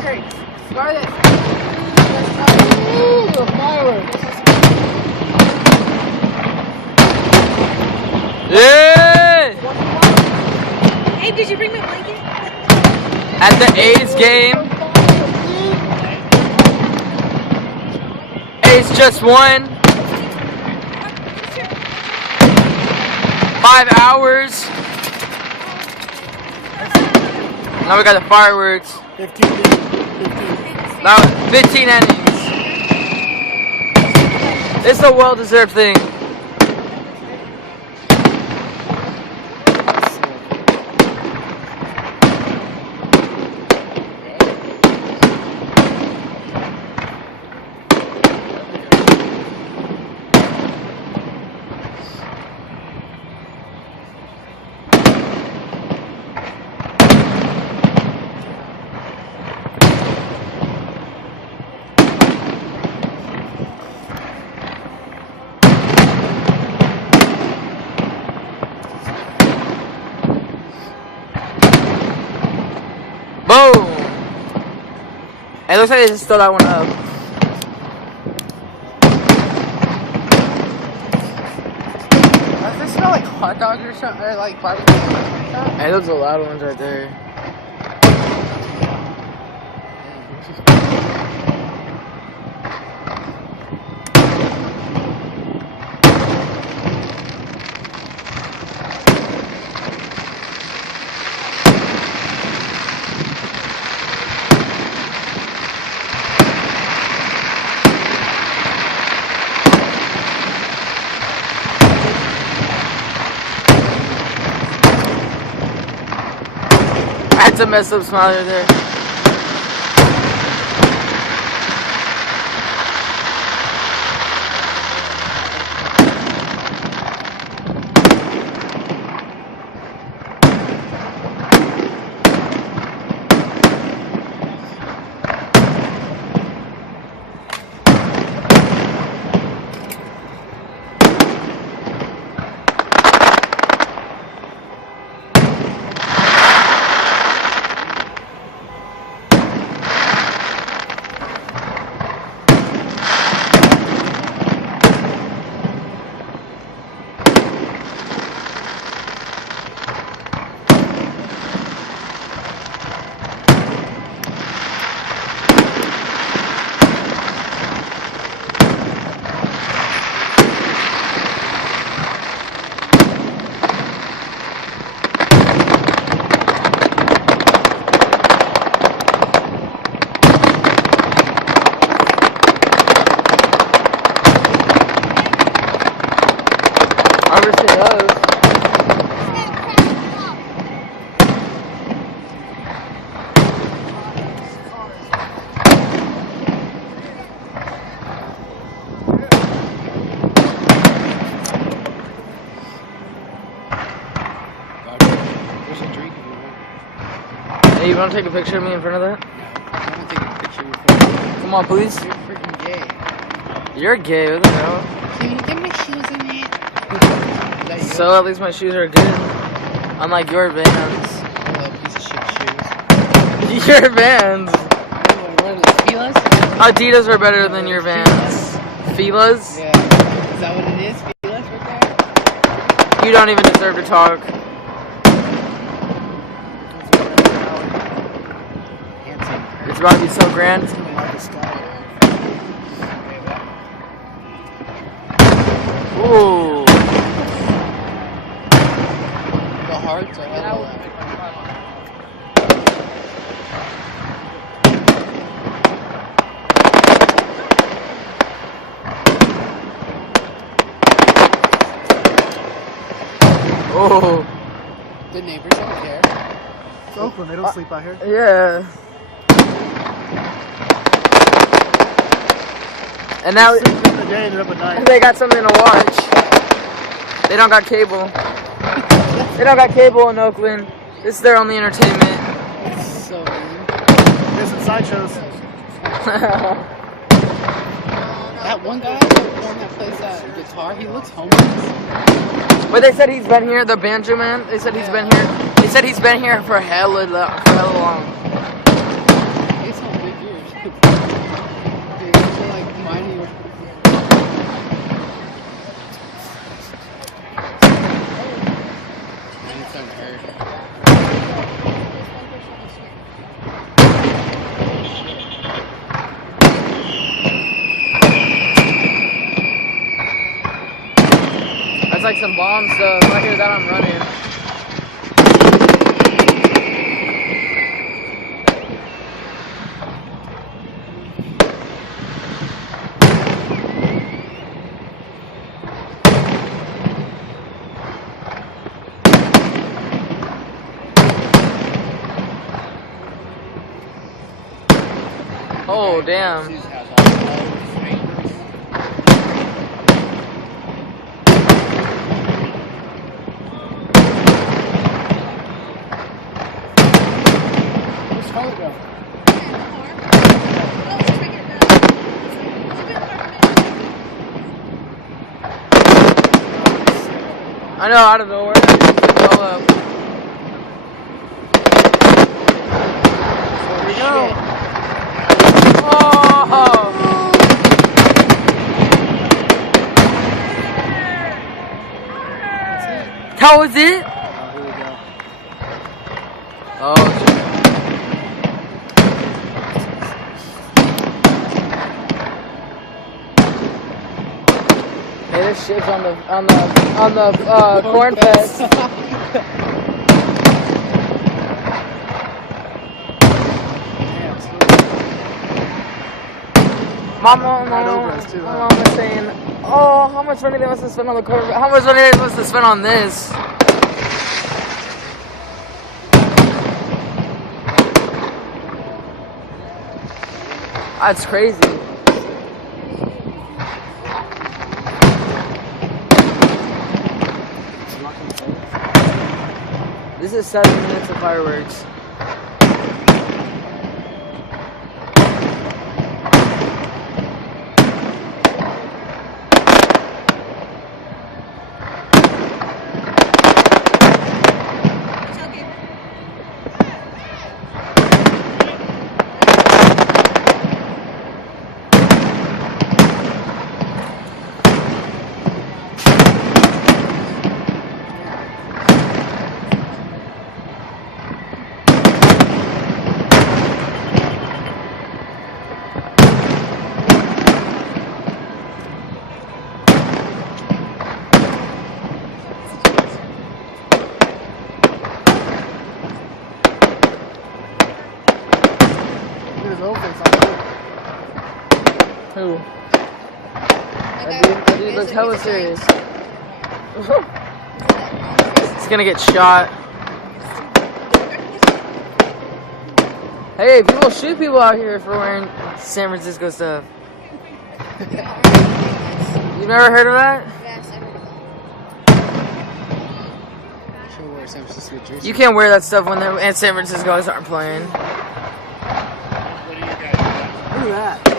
crate. Start it. Ooh, the fireworks. Yeah! Hey, did you bring my blanket? At the A's game, A's just won. 5 hours. Now we got the fireworks. 15. Now 15 innings. It's a well-deserved thing. Boom! It looks like they just stole that one up. Does this smell like hot dogs or something? Or like barbecue? Hey, those are loud ones right there. That's a messed up smile right there. Hey, you want to take a picture of me in front of that? I want to take a picture of your phone. Come on, please. You're freaking gay. You're gay, what the hell? Can you get my shoes in it? So at least my shoes are good. Unlike your Vans. Oh, piece of shit shoes. Your Vans. What are those, Filas? Adidas are better than your Vans. Filas? Yeah. Is that what it is? Filas right there? You don't even deserve to talk. It's about to be so grand. It's gonna be like the sky. Ooh. The hearts are hella loud. Oh. The neighbors don't care. It's Oakland, they don't sleep out here. Yeah. And now They sleep during the day and they're up at night. they got something to watch. They don't got cable. They don't got cable in Oakland. This is their only entertainment. It's so weird. There's some sideshows. That one guy, the one that plays that guitar, he looks homeless. But they said he's been here, the banjo man. They said he's been here. They said he's been here for hella long. He's homeless. some bomb stuff. If I hear that, I'm running. Oh, damn. She has all the fingers. Where's Charlie go? I know, out of nowhere. I just picked it all up. Here we go. Oh! That was it? Oh, here we go. Oh, shit. Hey, there's shit on the corn fest. My mom was saying, oh, how much money they must have spent on the corn? How much money they must have spent on this? That's crazy. This is 7 minutes of fireworks. Who? That dude looks hella serious. He's gonna get shot. Hey, people shoot people out here for wearing San Francisco stuff. You never heard of that? Yes, I heard of She'll wear San Francisco jersey. You can't wear that stuff when the San Francisco's aren't playing. What do you guys got? Look at that.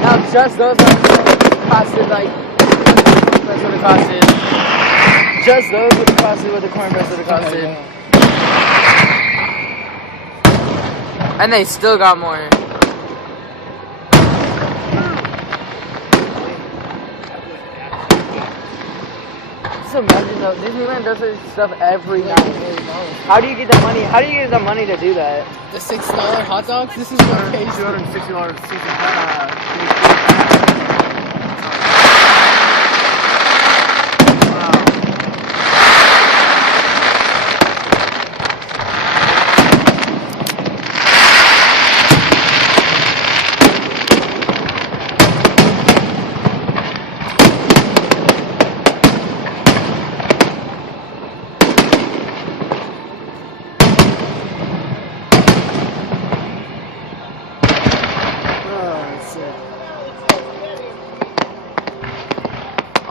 Now, just those costed like, that's what it costed. Just those would have costed what the corn breasts would have costed. And they still got more. Just imagine though, Disneyland does this stuff every night. How do you get that money? How do you get the money to do that? The $6 hot dogs? This is what pays $260 season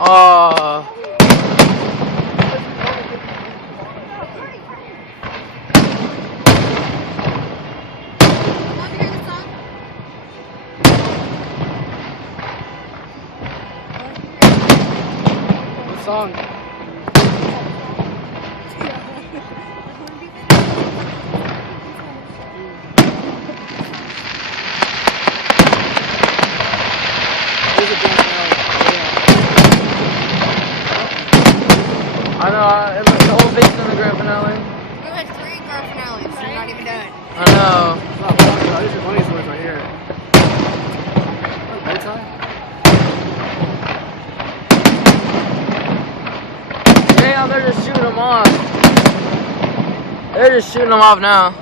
Oh. What song? I know, the whole thing's in the grand finale. We've had 3 grand finales, so we're not even done. I know. It's not funny, though. These are money stories right here. Bow tie? Damn, they're just shooting them off. They're just shooting them off now.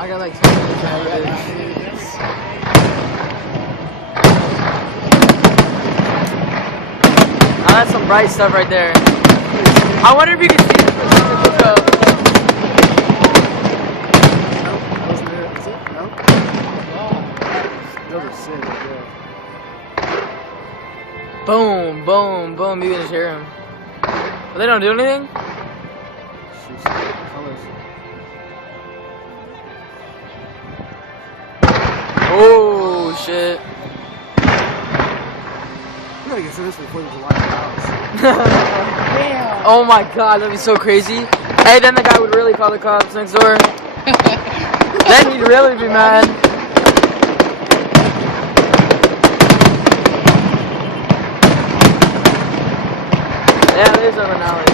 I got like 2 minutes out of this. Now that's some bright stuff right there. I wonder if you can see this from the Pico. Nope, that wasn't it. Is it? Nope. Those are sick right there. Boom, boom, boom. You can just hear them. But they don't do anything? Shoot, colors. Oh, shit. We gotta get through this before there's a line of house. Damn. Oh my god, that'd be so crazy. Hey, then the guy would really call the cops next door. Then he'd really be mad. Yeah, there's a Renali.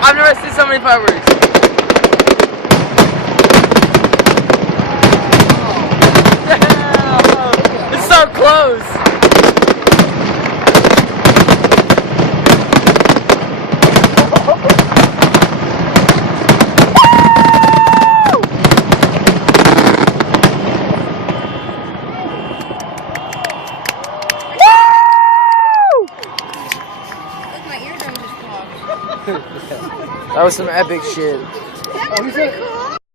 I've never seen so many fireworks. Damn! It's so close. Look, my eardrum just popped. That was some epic shit. That was pretty cool.